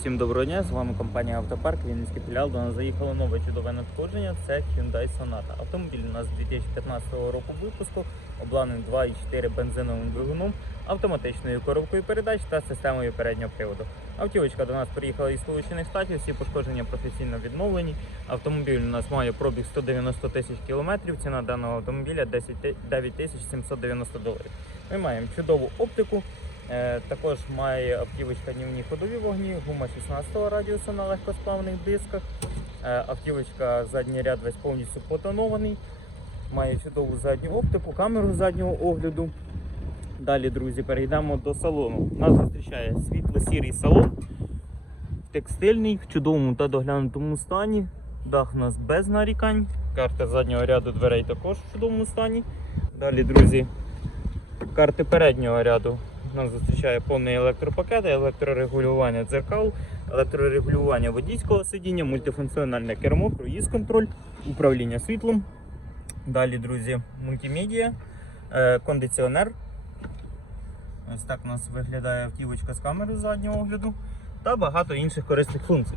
Всім доброго дня, з вами компанія Автопарк, Вінницький філіал. До нас заїхало нове чудове надходження. Це Hyundai Sonata. Автомобіль у нас 2015 року випуску, обладнаний 2,4 бензиновим двигуном, автоматичною коробкою передач та системою переднього приводу. Автівочка до нас приїхала із Сполучених Штатів, всі пошкодження професійно відновлені. Автомобіль у нас має пробіг 190 тисяч кілометрів. Ціна даного автомобіля 10 ти- 9 тисяч 790 доларів. Ми маємо чудову оптику. Е, Також має автівочка днівні ходові вогні, гума 16 радіусу на легкосплавних дисках. Е, Автівочка задній ряд весь повністю потонований. Має чудову задню оптику, камеру заднього огляду. Далі, друзі, перейдемо до салону. Нас зустрічає світло-сірий салон, текстильний, в чудовому та доглянутому стані. Дах у нас без нарікань. Карта заднього ряду дверей також в чудовому стані. Далі, друзі, карти переднього ряду. Нас зустрічає повний електропакет, електрорегулювання дзеркал, електрорегулювання водійського сидіння, мультифункціональне кермо, круїз контроль, управління світлом. Далі, друзі, мультимедіа, е, кондиціонер. Ось так у нас виглядає автівочка з камери заднього огляду та багато інших корисних функцій.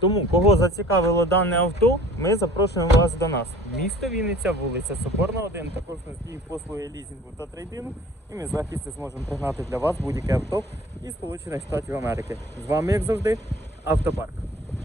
Тому, кого зацікавило дане авто, ми запрошуємо вас до нас. Місто Вінниця, вулиця Соборна, 1, також на свої послуги лізінгу та трейдингу. І ми з зможемо пригнати для вас будь-яке авто із Сполучених Штатів Америки. З вами, як завжди, автопарк.